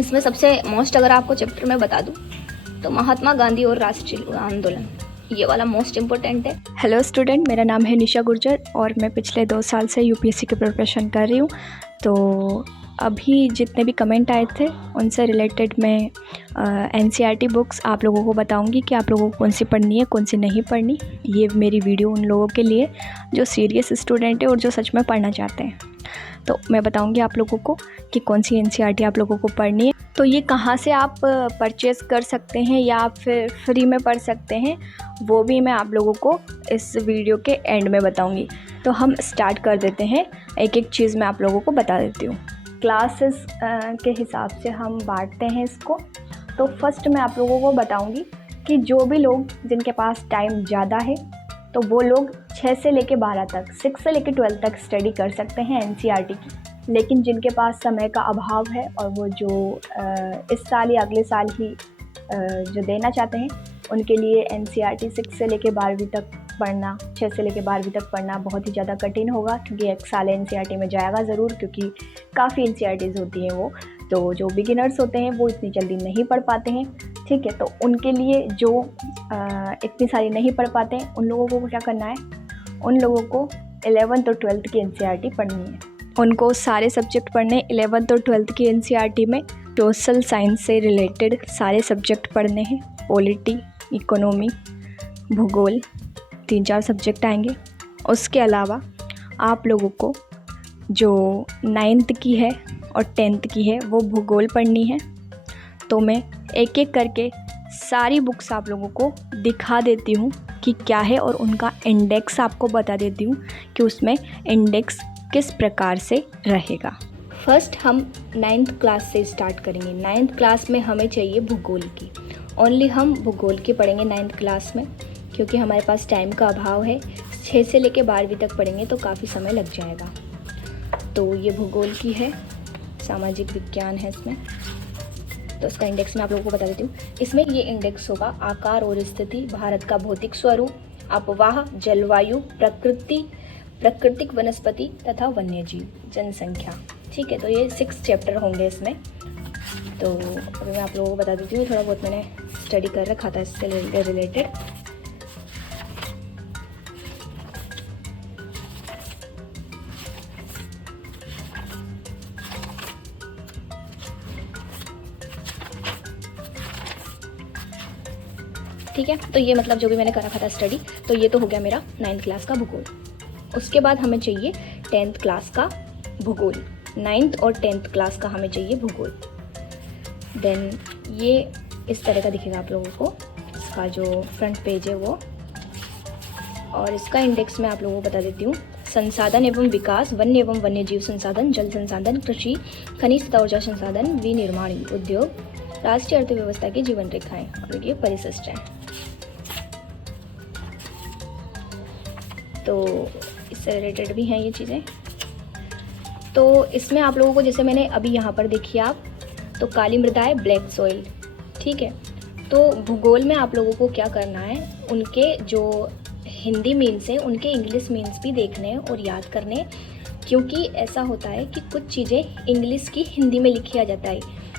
इसमें सबसे मोस्ट अगर आपको चैप्टर में बता दूँ तो महात्मा गांधी और राष्ट्रीय आंदोलन, ये वाला मोस्ट इम्पोर्टेंट है। हेलो स्टूडेंट, मेरा नाम है निशा गुर्जर और मैं पिछले 2 साल से यूपीएससी की प्रिपरेशन कर रही हूँ। तो अभी जितने भी कमेंट आए थे उनसे रिलेटेड मैं एनसीईआरटी बुक्स आप लोगों को बताऊंगी कि आप लोगों को कौन सी पढ़नी है, कौन सी नहीं पढ़नी। ये मेरी वीडियो उन लोगों के लिए जो सीरियस स्टूडेंट है और जो सच में पढ़ना चाहते हैं। तो मैं बताऊंगी आप लोगों को कि कौन सी एनसीईआरटी आप लोगों को पढ़नी है। तो ये कहाँ से आप परचेज़ कर सकते हैं या फिर फ्री में पढ़ सकते हैं, वो भी मैं आप लोगों को इस वीडियो के एंड में बताऊंगी। तो हम स्टार्ट कर देते हैं, एक एक चीज़ मैं आप लोगों को बता देती हूँ। क्लासेस के हिसाब से हम बांटते हैं इसको। तो फर्स्ट मैं आप लोगों को बताऊंगी कि जो भी लोग जिनके पास टाइम ज़्यादा है तो वो लोग 6 से लेके 12 तक, 6 से लेके 12 तक स्टडी कर सकते हैं एनसीईआरटी की। लेकिन जिनके पास समय का अभाव है और वो जो इस साल या अगले साल ही जो देना चाहते हैं, उनके लिए एनसीईआरटी 6 से लेके 12वीं तक पढ़ना, 6 से लेके 12वीं तक पढ़ना बहुत ही ज़्यादा कठिन होगा, क्योंकि एक साल एनसीईआरटी में जाएगा ज़रूर, क्योंकि काफ़ी एनसीईआरटीज़ होती हैं वो। तो जो बिगिनर्स होते हैं वो इतनी जल्दी नहीं पढ़ पाते हैं, ठीक है। तो उनके लिए जो इतनी सारी नहीं पढ़ पाते हैं, उन लोगों को क्या करना है, उन लोगों को 11th और 12th की एनसीईआरटी पढ़नी है। उनको सारे सब्जेक्ट पढ़ने 11th और 12th की एनसीईआरटी में सोशल साइंस से रिलेटेड सारे सब्जेक्ट पढ़ने हैं। पॉलिटी, इकोनॉमी, भूगोल, 3-4 सब्जेक्ट आएंगे। उसके अलावा आप लोगों को जो 9th की है और 10th की है वो भूगोल पढ़नी है। तो मैं एक एक करके सारी बुक्स आप लोगों को दिखा देती हूँ कि क्या है, और उनका इंडेक्स आपको बता देती हूँ कि उसमें इंडेक्स किस प्रकार से रहेगा। फर्स्ट हम 9th क्लास से स्टार्ट करेंगे। 9th क्लास में हमें चाहिए भूगोल की, ओनली हम भूगोल की पढ़ेंगे 9th क्लास में, क्योंकि हमारे पास टाइम का अभाव है। 6 से लेके 12वीं तक पढ़ेंगे तो काफ़ी समय लग जाएगा। तो ये भूगोल की है, सामाजिक विज्ञान है इसमें। तो इसका इंडेक्स मैं आप लोगों को बता देती हूँ। इसमें ये इंडेक्स होगा आकार और स्थिति, भारत का भौतिक स्वरूप, अपवाह, जलवायु, प्राकृतिक वनस्पति तथा वन्यजीव, जनसंख्या, ठीक है। तो ये 6 चैप्टर होंगे इसमें। तो अभी मैं आप लोगों को बता देती हूँ, थोड़ा बहुत मैंने स्टडी कर रखा था इससे रिलेटेड। ठीक है, तो ये मतलब जो भी मैंने कर रखा था स्टडी, तो ये तो हो गया मेरा 9th क्लास का भूगोल। उसके बाद हमें चाहिए 10th क्लास का भूगोल। 9th और 10th क्लास का हमें चाहिए भूगोल। देन ये इस तरह का दिखेगा आप लोगों को, इसका जो फ्रंट पेज है वो। और इसका इंडेक्स मैं आप लोगों को बता देती हूँ। संसाधन एवं विकास, वन्य एवं वन्यजीव संसाधन, जल संसाधन, कृषि, खनिज तथा ऊर्जा संसाधन, विनिर्माण उद्योग, राष्ट्रीय अर्थव्यवस्था की जीवन रेखाएं और ये परिशिष्ट हैं। तो इससे रिलेटेड भी हैं ये चीज़ें। तो इसमें आप लोगों को, जैसे मैंने अभी यहाँ पर देखिए आप, तो काली मृदाएं, ब्लैक सॉइल, ठीक है। तो भूगोल में आप लोगों को क्या करना है, उनके जो हिंदी मीन्स हैं उनके इंग्लिश मीन्स भी देखने और याद करने, क्योंकि ऐसा होता है कि कुछ चीज़ें इंग्लिश की हिंदी में लिखी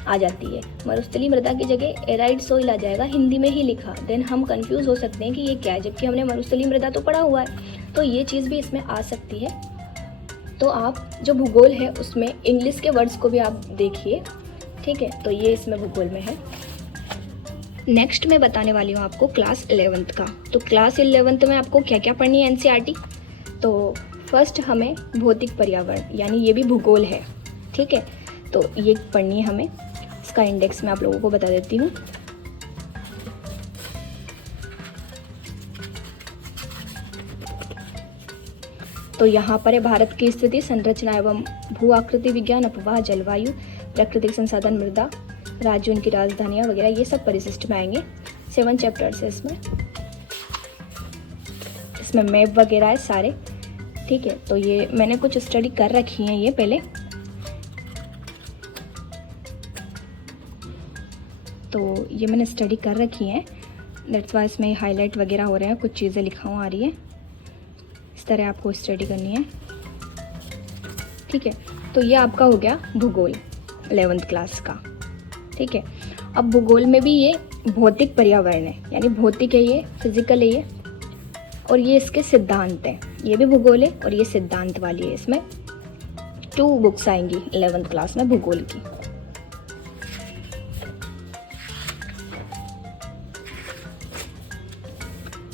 आ जाती है। मरुस्थलीय मृदा की जगह एराइड सोइल आ जाएगा, हिंदी में ही लिखा। देन हम कंफ्यूज हो सकते हैं कि ये क्या है, जबकि हमने मरुस्थलीय मृदा तो पढ़ा हुआ है। तो ये चीज़ भी इसमें आ सकती है। तो आप जो भूगोल है उसमें इंग्लिश के वर्ड्स को भी आप देखिए, ठीक है। तो ये इसमें भूगोल में है। नेक्स्ट मैं बताने वाली हूँ आपको क्लास 11th का। तो क्लास 11th में आपको क्या क्या पढ़नी है एनसीईआरटी। तो फर्स्ट हमें भौतिक पर्यावरण, यानी ये भी भूगोल है, ठीक है। तो ये पढ़नी है हमें। इसका इंडेक्स मैं आप लोगों को बता देती हूँ। तो यहाँ पर है भारत की स्थिति, संरचना एवं भू आकृति विज्ञान, अपवाह, जलवायु, प्राकृतिक संसाधन, मृदा, राज्य, उनकी राजधानियाँ वगैरह, ये सब परिशिष्ट में आएंगे। 7 चैप्टर्स है इसमें मैप वगैरह है सारे, ठीक है। तो ये मैंने कुछ स्टडी कर रखी है ये पहले। तो ये मैंने स्टडी कर रखी है, दैट्स वाई इसमें हाईलाइट वगैरह हो रहे हैं, कुछ चीज़ें लिखा हुआ आ रही है। इस तरह आपको स्टडी करनी है, ठीक है। तो ये आपका हो गया भूगोल 11th क्लास का। ठीक है। अब भूगोल में भी ये भौतिक पर्यावरण है, यानी भौतिक है, ये फिजिकल है ये, और ये इसके सिद्धांत हैं। ये भी भूगोल है और ये सिद्धांत वाली है। इसमें 2 बुक्स आएंगी 11th क्लास में भूगोल की।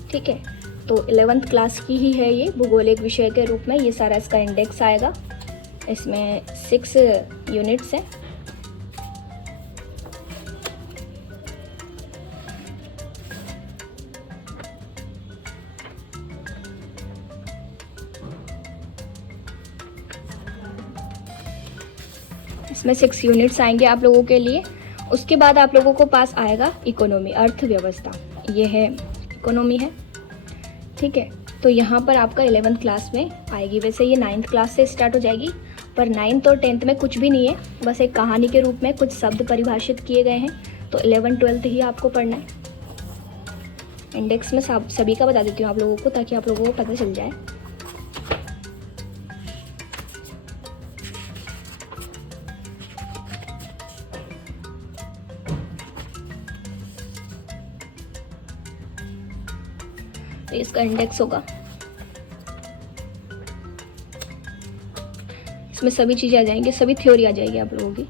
ठीक है, तो 11th क्लास की ही है ये, भूगोल एक विषय के रूप में। ये सारा इसका इंडेक्स आएगा। इसमें 6 यूनिट्स हैं। इसमें 6 यूनिट्स आएंगे आप लोगों के लिए। उसके बाद आप लोगों को पास आएगा इकोनॉमी, अर्थव्यवस्था। ये है इकोनॉमी है, ठीक है। तो यहाँ पर आपका 11th क्लास में आएगी। वैसे ये 9th क्लास से स्टार्ट हो जाएगी, पर 9th और 10th में कुछ भी नहीं है, बस एक कहानी के रूप में कुछ शब्द परिभाषित किए गए हैं। तो 11th 12th ही आपको पढ़ना है। इंडेक्स में सभी का बता देती हूँ आप लोगों को, ताकि आप लोगों को पता चल जाए। तो इसका इंडेक्स होगा, इसमें सभी चीज़ें आ जाएंगी, सभी थ्योरी आ जाएगी आप लोगों की।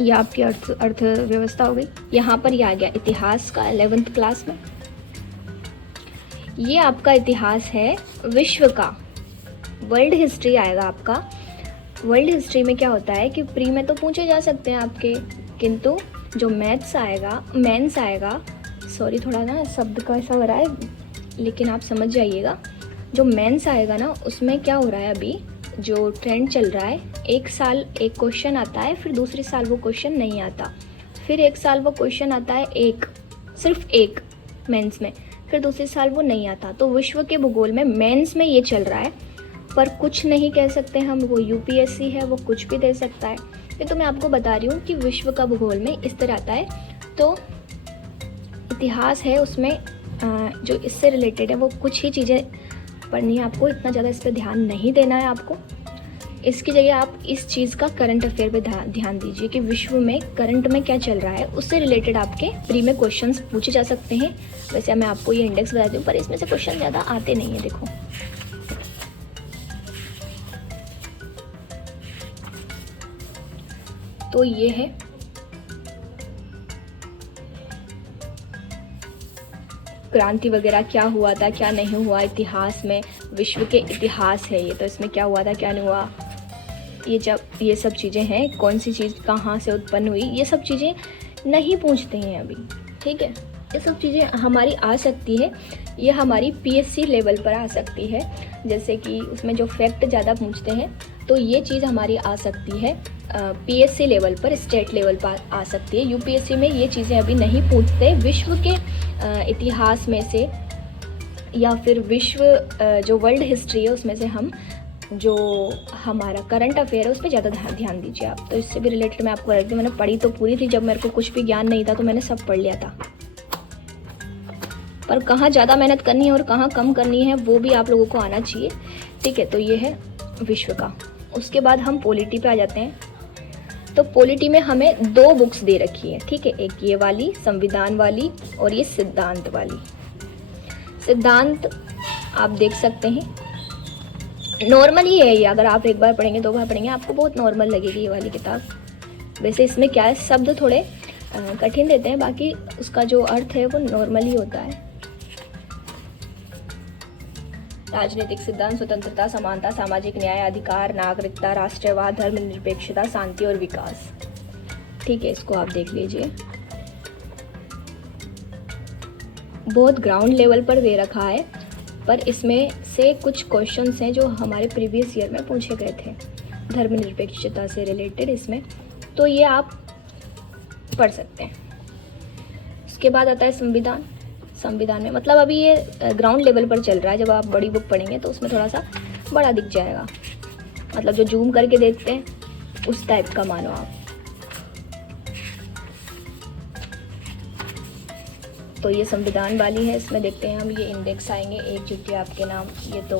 ये आपकी अर्थव्यवस्था हो गई। यहाँ पर ये आ गया इतिहास का 11th क्लास में। ये आपका इतिहास है विश्व का, वर्ल्ड हिस्ट्री आएगा आपका। वर्ल्ड हिस्ट्री में क्या होता है कि प्री में तो पूछे जा सकते हैं आपके, किंतु जो मैथ्स आएगा, मेंस आएगा, सॉरी थोड़ा ना शब्द का ऐसा हो रहा है, लेकिन आप समझ जाइएगा। जो मेंस आएगा ना, उसमें क्या हो रहा है, अभी जो ट्रेंड चल रहा है, एक साल एक क्वेश्चन आता है, फिर दूसरे साल वो क्वेश्चन नहीं आता, फिर एक साल वो क्वेश्चन आता है सिर्फ एक मेंस में, फिर दूसरे साल वो नहीं आता। तो विश्व के भूगोल में मेंस में ये चल रहा है, पर कुछ नहीं कह सकते हम, वो यूपीएससी है, वो कुछ भी दे सकता है। ये तो मैं आपको बता रही हूँ कि विश्व का भूगोल में इस तरह आता है। तो इतिहास है, उसमें जो इससे रिलेटेड है वो कुछ ही चीज़ें पढ़नी है आपको, इतना ज़्यादा इस पर ध्यान नहीं देना है आपको। इसकी जगह आप इस चीज़ का करंट अफेयर पे ध्यान दीजिए कि विश्व में करंट में क्या चल रहा है, उससे रिलेटेड आपके प्री में क्वेश्चंस पूछे जा सकते हैं। वैसे मैं आपको ये इंडेक्स बताती हूँ, पर इसमें से क्वेश्चन ज़्यादा आते नहीं है। देखो तो ये है क्रांति वगैरह क्या हुआ था, क्या नहीं हुआ इतिहास में, विश्व के इतिहास है ये। तो इसमें क्या हुआ था, क्या नहीं हुआ, ये सब चीज़ें हैं। कौन सी चीज़ कहाँ से उत्पन्न हुई, ये सब चीज़ें नहीं पूछते हैं अभी, ठीक है। ये सब चीज़ें हमारी आ सकती है, ये हमारी पीएससी लेवल पर आ सकती है। जैसे कि उसमें जो फैक्ट ज़्यादा पूछते हैं, तो ये चीज़ हमारी आ सकती है पीएससी लेवल पर, स्टेट लेवल पर आ सकती है। यूपीएससी में ये चीज़ें अभी नहीं पूछते। विश्व के इतिहास में से या फिर विश्व जो वर्ल्ड हिस्ट्री है उसमें से हम जो हमारा करंट अफेयर है उस पर ज़्यादा ध्यान दीजिए आप। तो इससे भी रिलेटेड मैं आपको बताती हूँ, मैंने पढ़ी तो पूरी थी, जब मेरे को कुछ भी ज्ञान नहीं था तो मैंने सब पढ़ लिया था, पर कहाँ ज़्यादा मेहनत करनी है और कहाँ कम करनी है वो भी आप लोगों को आना चाहिए, ठीक है। तो ये है विश्व का। उसके बाद हम पॉलिटी पे आ जाते हैं। तो पॉलिटी में हमें 2 बुक्स दे रखी है, ठीक है। एक ये वाली संविधान वाली और ये सिद्धांत वाली। सिद्धांत आप देख सकते हैं, नॉर्मल ही है ये, अगर आप एक बार पढ़ेंगे 2 बार पढ़ेंगे आपको बहुत नॉर्मल लगेगी ये वाली किताब। वैसे इसमें क्या है, शब्द थोड़े कठिन देते हैं, बाकी उसका जो अर्थ है वो नॉर्मल ही होता है। राजनीतिक सिद्धांत, स्वतंत्रता, समानता, सामाजिक न्याय, अधिकार, नागरिकता, राष्ट्रवाद, धर्मनिरपेक्षता, शांति और विकास, ठीक है। इसको आप देख लीजिए, बहुत ग्राउंड लेवल पर दे रखा है, पर इसमें से कुछ क्वेश्चंस हैं जो हमारे प्रीवियस ईयर में पूछे गए थे धर्मनिरपेक्षता से रिलेटेड इसमें, तो ये आप पढ़ सकते हैं। उसके बाद आता है संविधान। संविधान में मतलब अभी ये ग्राउंड लेवल पर चल रहा है, जब आप बड़ी बुक पढ़ेंगे तो उसमें थोड़ा सा बड़ा दिख जाएगा, मतलब जो जूम करके देखते हैं उस टाइप का मानो आप। तो ये संविधान वाली है, इसमें देखते हैं हम, ये इंडेक्स आएंगे, एक चिट्ठी आपके नाम, ये तो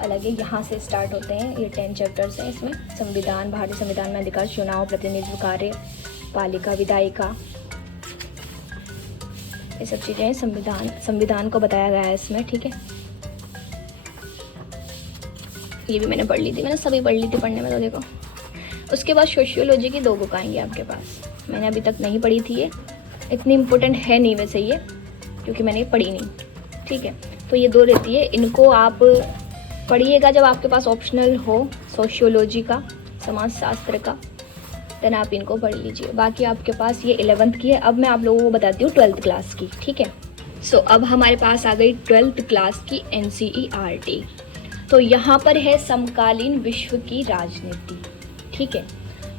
अलग है, यहाँ से स्टार्ट होते हैं, ये 10 चैप्टर्स हैं इसमें। संविधान, भारतीय संविधान में अधिकार, चुनाव, प्रतिनिधित्व, कार्य पालिका, विधायिका, ये सब चीज़ें हैं। संविधान को बताया गया है इसमें, ठीक है। ये भी मैंने पढ़ ली थी, मैंने सभी पढ़ ली थी पढ़ने में तो देखो। उसके बाद सोशियोलॉजी की 2 बुक आएंगी आपके पास, मैंने अभी तक नहीं पढ़ी थी, ये इतनी इम्पोर्टेंट है नहीं वैसे ये, क्योंकि मैंने पढ़ी नहीं, ठीक है। तो ये 2 रहती है, इनको आप पढ़िएगा जब आपके पास ऑप्शनल हो सोशियोलॉजी का, समाजशास्त्र का, देन आप इनको पढ़ लीजिए। बाकी आपके पास ये 11th की है। अब मैं आप लोगों को बताती हूँ 12th क्लास की, ठीक है। सो अब हमारे पास आ गई 12th क्लास की NCERT। तो यहाँ पर है समकालीन विश्व की राजनीति, ठीक है।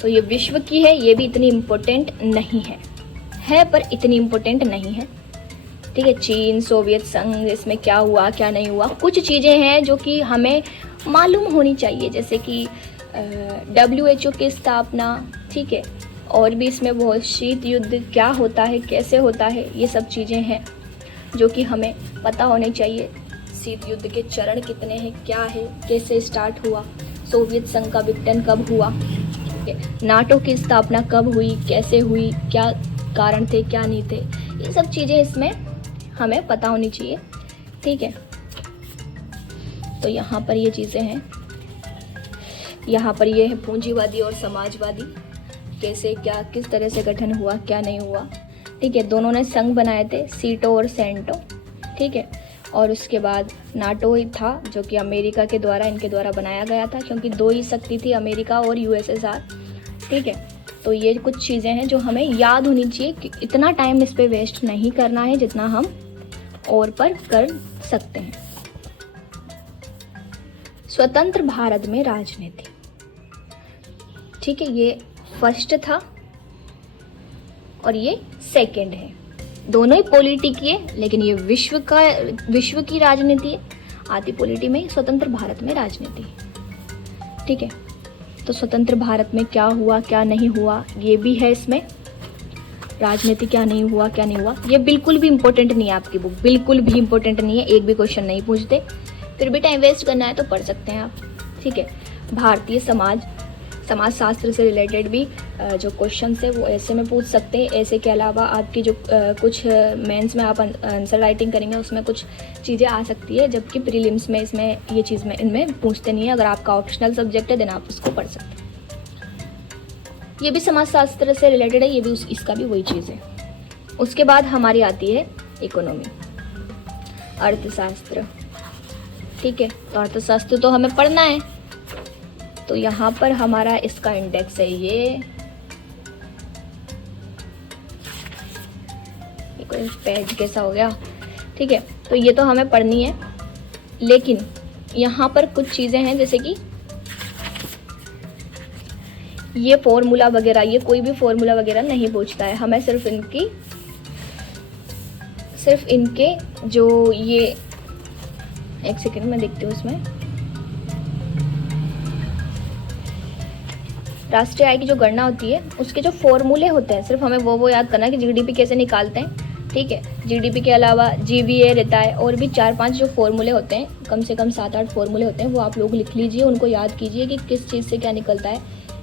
तो ये विश्व की है, ये भी इतनी इम्पोर्टेंट नहीं है पर इतनी इम्पोर्टेंट नहीं है, ठीक है। चीन, सोवियत संघ, इसमें क्या हुआ क्या नहीं हुआ, कुछ चीज़ें हैं जो कि हमें मालूम होनी चाहिए, जैसे कि WHO की स्थापना, ठीक है। और भी इसमें बहुत, शीत युद्ध क्या होता है, कैसे होता है, ये सब चीज़ें हैं जो कि हमें पता होनी चाहिए। शीत युद्ध के चरण कितने हैं, क्या है, कैसे स्टार्ट हुआ, सोवियत संघ का विघटन कब हुआ, ठीक है। नाटो की स्थापना कब हुई, कैसे हुई, क्या कारण थे, क्या नहीं थे, ये सब चीज़ें इसमें हमें पता होनी चाहिए, ठीक है। तो यहाँ पर ये चीज़ें हैं, यहाँ पर ये है पूंजीवादी और समाजवादी, कैसे क्या किस तरह से गठन हुआ, क्या नहीं हुआ, ठीक है। दोनों ने संघ बनाए थे, सीटो और सेंटो, ठीक है। और उसके बाद नाटो ही था जो कि अमेरिका के द्वारा, इनके द्वारा बनाया गया था, क्योंकि 2 ही शक्ति थी, अमेरिका और USSR, ठीक है। तो ये कुछ चीज़ें हैं जो हमें याद होनी चाहिए कि इतना टाइम इस पर वेस्ट नहीं करना है जितना हम और पर कर सकते हैं। स्वतंत्र भारत में राजनीति, ठीक है, ये फर्स्ट था और ये सेकंड है, दोनों ही पॉलिटी की है, लेकिन ये विश्व की राजनीति है, आती पॉलिटी में, स्वतंत्र भारत में राजनीति, ठीक है। तो स्वतंत्र भारत में क्या हुआ क्या नहीं हुआ ये भी है इसमें, राजनीति क्या नहीं हुआ क्या नहीं हुआ, ये बिल्कुल भी इम्पोर्टेंट नहीं है आपकी बुक, बिल्कुल भी इम्पोर्टेंट नहीं है, एक भी क्वेश्चन नहीं पूछते, फिर भी टाइम वेस्ट करना है तो पढ़ सकते हैं आप, ठीक है। भारतीय समाजशास्त्र से रिलेटेड भी जो क्वेश्चन है वो ऐसे में पूछ सकते हैं। ऐसे के अलावा आपकी जो कुछ मेंस में आप आंसर राइटिंग करेंगे उसमें कुछ चीज़ें आ सकती है, जबकि प्रीलिम्स में इसमें ये चीज़ में इनमें पूछते नहीं है। अगर आपका ऑप्शनल सब्जेक्ट है देन आप उसको पढ़ सकते हैं। ये भी समाजशास्त्र से रिलेटेड है, ये भी इसका भी वही चीज़ है। उसके बाद हमारी आती है इकोनॉमी, अर्थशास्त्र, ठीक है। तो अर्थशास्त्र तो हमें पढ़ना है, तो यहाँ पर हमारा इसका इंडेक्स है ये कोई पेज कैसा हो गया, ठीक है। तो ये तो हमें पढ़नी है, लेकिन यहाँ पर कुछ चीज़ें हैं जैसे कि ये फॉर्मूला वगैरह, ये कोई भी फॉर्मूला वगैरह नहीं पूछता है, हमें सिर्फ इनके जो ये, एक सेकेंड में देखती हूँ, इसमें राष्ट्रीय आय की जो गणना होती है उसके जो फॉर्मूले होते हैं, सिर्फ हमें वो याद करना है कि GDP कैसे निकालते हैं, ठीक है। GDP के अलावा GVA रहता है, और भी 4-5 जो फॉर्मूले होते हैं, कम से कम 7-8 फॉर्मूले होते हैं, वो आप लोग लिख लीजिए, उनको याद कीजिए कि किस चीज़ से क्या निकलता है,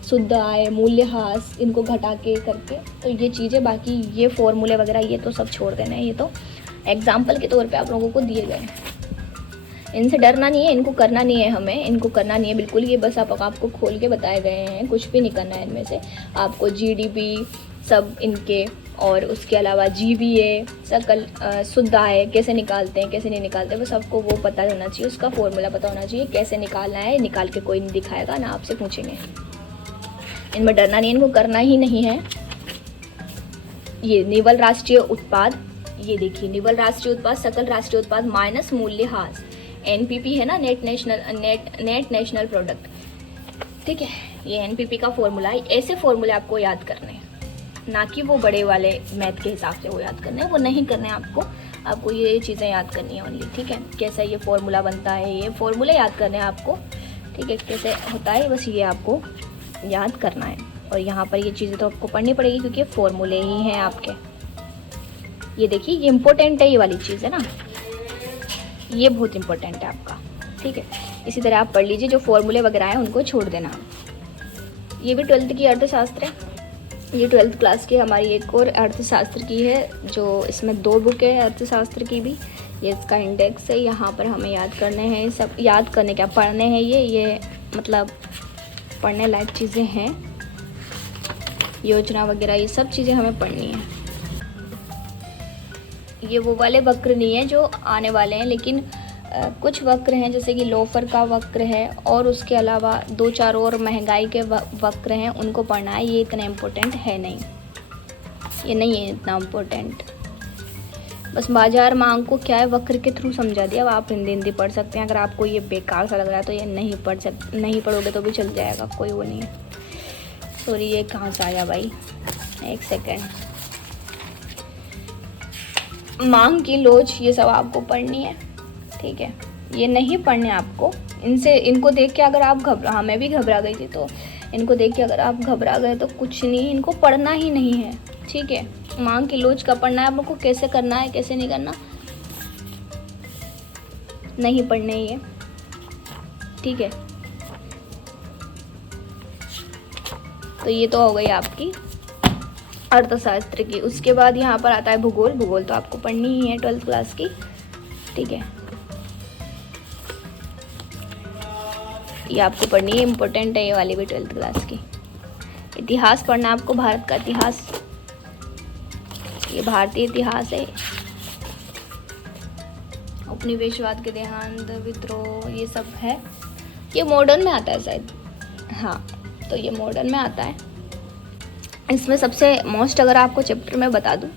शुद्ध आय, मूल्यह्रास, इनको घटा के करके, तो ये चीज़ें, बाकी ये फॉर्मूले वगैरह ये तो सब छोड़ देना है, ये तो एग्जाम्पल के तौर पर आप लोगों को दिए गए हैं। इनसे डरना नहीं है, इनको करना नहीं है, हमें इनको करना नहीं है बिल्कुल, ये बस आपको खोल के बताए गए हैं, कुछ भी नहीं करना है इनमें से। आपको GDP सब इनके, और उसके अलावा GVA, सकल शुद्ध आय कैसे निकालते हैं कैसे नहीं निकालते, बस आपको वो पता होना चाहिए, उसका फॉर्मूला पता होना चाहिए, कैसे निकालना है, निकाल के कोई नहीं दिखाएगा ना आपसे पूछेंगे। इनमें डरना नहीं, इनको करना ही नहीं है। ये निवल राष्ट्रीय उत्पाद, ये देखिए, निवल राष्ट्रीय उत्पाद, सकल राष्ट्रीय उत्पाद माइनस मूल्यह्रास, NPP है ना, नेट नेशनल प्रोडक्ट, ठीक है। ये NPP का फॉर्मूला है। ऐसे फॉर्मूले आपको याद करने हैं, ना कि वो बड़े वाले मैथ के हिसाब से वो याद करने हैं, वो नहीं करने हैं आपको ये चीज़ें याद करनी है ओनली, ठीक है। कैसा ये फॉर्मूला बनता है, ये फॉर्मूले याद करने हैं आपको, ठीक है, कैसे होता है, बस ये आपको याद करना है। और यहाँ पर ये चीज़ें तो आपको पढ़नी पड़ेगी क्योंकि फॉर्मूले ही हैं आपके, ये देखिए, ये इम्पोर्टेंट है, ये वाली चीज़ है ना, ये बहुत इम्पोर्टेंट है आपका, ठीक है। इसी तरह आप पढ़ लीजिए, जो फॉर्मूले वगैरह हैं उनको छोड़ देना। ये भी 12th की अर्थशास्त्र है, ये 12th क्लास की हमारी एक और अर्थशास्त्र की है, जो इसमें 2 बुक है अर्थशास्त्र की भी। ये इसका इंडेक्स है, यहाँ पर हमें याद करने हैं, सब याद करने क्या, पढ़ने हैं ये मतलब पढ़ने लायक चीज़ें हैं, योजना वगैरह ये सब चीज़ें हमें पढ़नी है। ये वो वाले वक्र नहीं है जो आने वाले हैं, लेकिन कुछ वक्र हैं, जैसे कि लोफर का वक्र है, और उसके अलावा 2-4 और महंगाई के वक्र हैं, उनको पढ़ना है। ये इतना इम्पोर्टेंट है नहीं, ये नहीं है इतना इम्पोर्टेंट। बस बाजार मांग को क्या है वक्र के थ्रू समझा दिया। अब आप हिंदी पढ़ सकते हैं। अगर आपको ये बेकार सा लग रहा है तो ये नहीं पढ़ोगे तो भी चल जाएगा, कोई वो नहीं है। सॉरी, ये कहाँ से आया भाई, एक सेकेंड। मांग की लोच, ये सब आपको पढ़नी है, ठीक है। ये नहीं पढ़ने आपको, इनको देख के अगर आप हाँ मैं भी घबरा गई थी, तो इनको देख के अगर आप घबरा गए तो कुछ नहीं, इनको पढ़ना ही नहीं है, ठीक है। मांग की लोच का पढ़ना है आपको, कैसे करना है कैसे नहीं करना, नहीं पढ़ने ये, ठीक है। तो ये तो हो गई आपकी अर्थशास्त्र की। उसके बाद यहाँ पर आता है भूगोल। भूगोल तो आपको पढ़नी ही है 12th क्लास की, ठीक है। ये आपको पढ़नी है, इम्पोर्टेंट है ये वाली भी 12th क्लास की। इतिहास पढ़ना आपको, भारत का इतिहास, ये भारतीय इतिहास है। उपनिवेशवाद के देहांत, विद्रोह, ये सब है। ये मॉडर्न में आता है शायद, हाँ, तो ये मॉडर्न में आता है। इसमें सबसे मोस्ट अगर आपको चैप्टर में बता दूं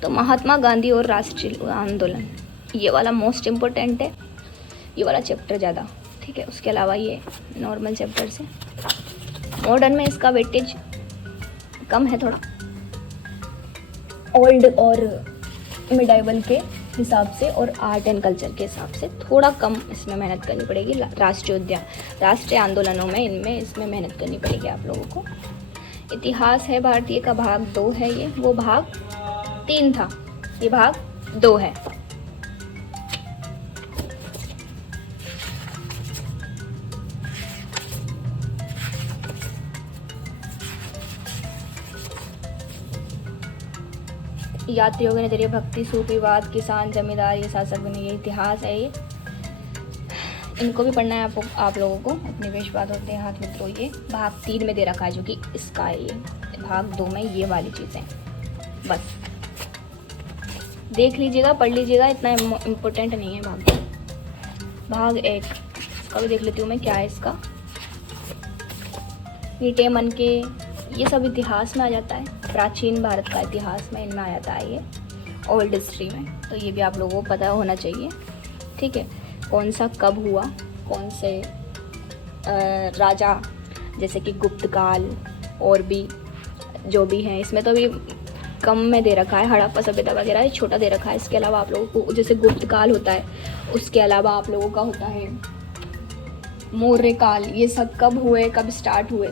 तो महात्मा गांधी और राष्ट्रीय आंदोलन, ये वाला मोस्ट इम्पोर्टेंट है, ये वाला चैप्टर ज़्यादा, ठीक है। उसके अलावा ये नॉर्मल चैप्टर से, मॉडर्न में इसका वेटेज कम है थोड़ा, ओल्ड और मिडाइवल के हिसाब से और आर्ट एंड कल्चर के हिसाब से थोड़ा कम इसमें मेहनत करनी पड़ेगी। राष्ट्रीय आंदोलनों में इनमें इसमें मेहनत करनी पड़ेगी आप लोगों को। इतिहास है भारतीय का, भाग 2 है ये, वो भाग 3 था, ये भाग 2 है। यात्रियों के नजरिए, भक्ति, सूफीवाद, किसान, जमींदार, ये शासक बने, ये इतिहास है। ये इनको भी पढ़ना है आप लोगों को। उपनिवेशवाद होते हैं, हाथ मित्रों, ये भाग 3 में दे रखा है, जो कि इसका है। ये भाग 2 में ये वाली चीज़ें बस देख लीजिएगा, पढ़ लीजिएगा, इतना इम्पोर्टेंट नहीं है भाग 2। भाग 1 इसका भी देख लेती हूँ मैं, क्या है इसका। ईटे मन के, ये सब इतिहास में आ जाता है, प्राचीन भारत का इतिहास में इनमें आ जाता है ये, ओल्ड हिस्ट्री में। तो ये भी आप लोगों को पता होना चाहिए, ठीक है। कौन सा कब हुआ, कौन से राजा, जैसे कि गुप्त काल, और भी जो भी हैं, इसमें तो अभी कम में दे रखा है, हड़प्पा सभ्यता वगैरह ये छोटा दे रखा है। इसके अलावा आप लोगों को जैसे गुप्त काल होता है, उसके अलावा आप लोगों का होता है मौर्य काल, ये सब कब हुए, कब स्टार्ट हुए,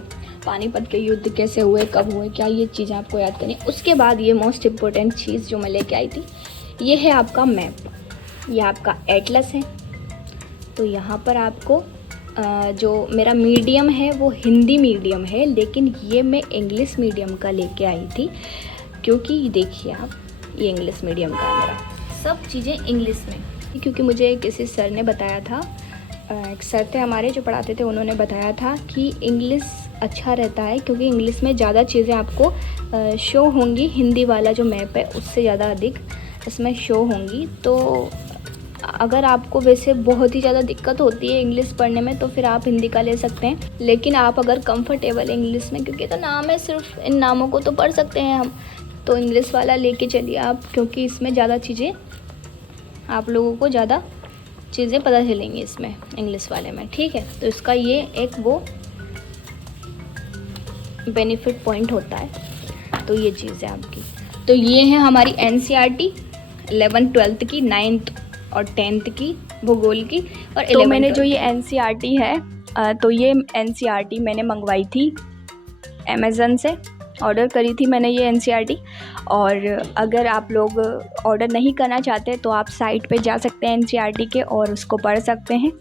पानीपत के युद्ध कैसे हुए, कब हुए, क्या, ये चीज़ें आपको याद करनी है। उसके बाद ये मोस्ट इम्पोर्टेंट चीज़ जो मैं लेके आई थी, ये है आपका मैप, ये आपका एटलस है। तो यहाँ पर आपको जो मेरा मीडियम है वो हिंदी मीडियम है, लेकिन ये मैं इंग्लिश मीडियम का लेके आई थी, क्योंकि देखिए आप, ये इंग्लिश मीडियम का है मेरा, सब चीज़ें इंग्लिश में। क्योंकि मुझे किसी सर ने बताया था, एक सर थे हमारे जो पढ़ाते थे, उन्होंने बताया था कि इंग्लिश अच्छा रहता है, क्योंकि इंग्लिश में ज़्यादा चीज़ें आपको शो होंगी, हिंदी वाला जो मैप है उससे ज़्यादा अधिक इसमें शो होंगी। तो अगर आपको वैसे बहुत ही ज़्यादा दिक्कत होती है इंग्लिश पढ़ने में, तो फिर आप हिंदी का ले सकते हैं। लेकिन आप अगर कंफर्टेबल इंग्लिश में, क्योंकि तो नाम है, सिर्फ इन नामों को तो पढ़ सकते हैं हम, तो इंग्लिश वाला लेके चलिए आप, क्योंकि इसमें ज़्यादा चीज़ें आप लोगों को ज़्यादा चीज़ें पता चलेंगी इसमें, इंग्लिश वाले में, ठीक है। तो इसका ये एक वो बेनिफिट पॉइंट होता है। तो ये चीज़ है आपकी। तो ये है हमारी NCERT 11th 12th की, 9th और 10th की भूगोल की, और 11th। तो मैंने जो ये NCERT है, तो ये NCERT मैंने मंगवाई थी अमेज़न से, ऑर्डर करी थी मैंने ये NCERT। और अगर आप लोग ऑर्डर नहीं करना चाहते तो आप साइट पे जा सकते हैं NCERT के और उसको पढ़ सकते हैं।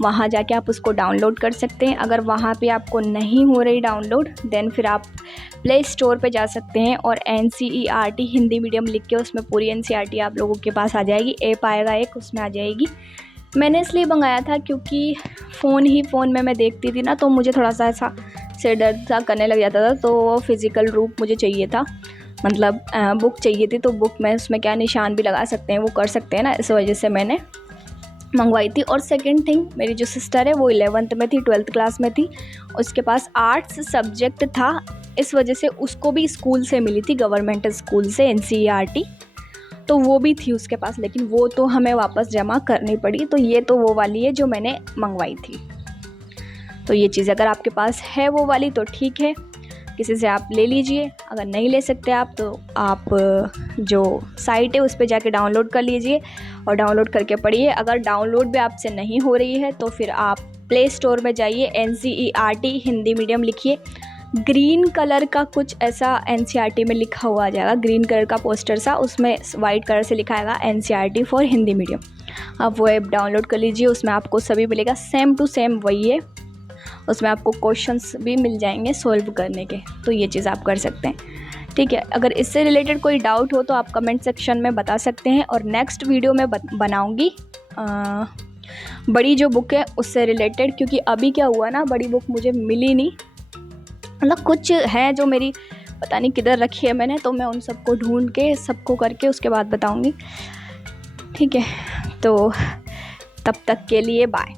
वहाँ जाके आप उसको डाउनलोड कर सकते हैं। अगर वहाँ पे आपको नहीं हो रही डाउनलोड देन फिर आप प्ले स्टोर पे जा सकते हैं और NCERT हिंदी मीडियम लिख के उसमें पूरी NCERT आप लोगों के पास आ जाएगी। ऐप आएगा एक, उसमें आ जाएगी। मैंने इसलिए मंगाया था क्योंकि फ़ोन में मैं देखती थी ना, तो मुझे थोड़ा सा ऐसा सिर दर्द सा करने लग जाता था। तो फिज़िकल रूप मुझे चाहिए था, मतलब बुक चाहिए थी। तो बुक में उसमें क्या निशान भी लगा सकते हैं, वो कर सकते हैं ना, इस वजह से मैंने मंगवाई थी। और सेकंड थिंग, मेरी जो सिस्टर है वो 11th में थी, 12th क्लास में थी, उसके पास आर्ट्स सब्जेक्ट था, इस वजह से उसको भी स्कूल से मिली थी, गवर्नमेंट स्कूल से NCERT। तो वो भी थी उसके पास, लेकिन वो तो हमें वापस जमा करनी पड़ी। तो ये तो वो वाली है जो मैंने मंगवाई थी। तो ये चीज़ अगर आपके पास है वो वाली तो ठीक है, किसी से आप ले लीजिए। अगर नहीं ले सकते आप तो आप जो साइट है उस पर जाके डाउनलोड कर लीजिए और डाउनलोड करके पढ़िए। अगर डाउनलोड भी आपसे नहीं हो रही है तो फिर आप प्ले स्टोर में जाइए, NCERT हिंदी मीडियम लिखिए, ग्रीन कलर का कुछ ऐसा NCERT में लिखा हुआ आ जाएगा, ग्रीन कलर का पोस्टर सा, उसमें वाइट कलर से लिखा आएगा NCERT फॉर हिंदी मीडियम। आप वो ऐप डाउनलोड कर लीजिए, उसमें आपको सभी मिलेगा, सेम टू सेम वही है। उसमें आपको क्वेश्चंस भी मिल जाएंगे सॉल्व करने के। तो ये चीज़ आप कर सकते हैं, ठीक है। अगर इससे रिलेटेड कोई डाउट हो तो आप कमेंट सेक्शन में बता सकते हैं और नेक्स्ट वीडियो में बनाऊंगी बड़ी जो बुक है उससे रिलेटेड। क्योंकि अभी क्या हुआ ना, बड़ी बुक मुझे मिली नहीं, मतलब कुछ है जो मेरी पता नहीं किधर रखी है मैंने, तो मैं उन सबको ढूंढ के सबको करके उसके बाद बताऊंगी, ठीक है। तो तब तक के लिए बाय।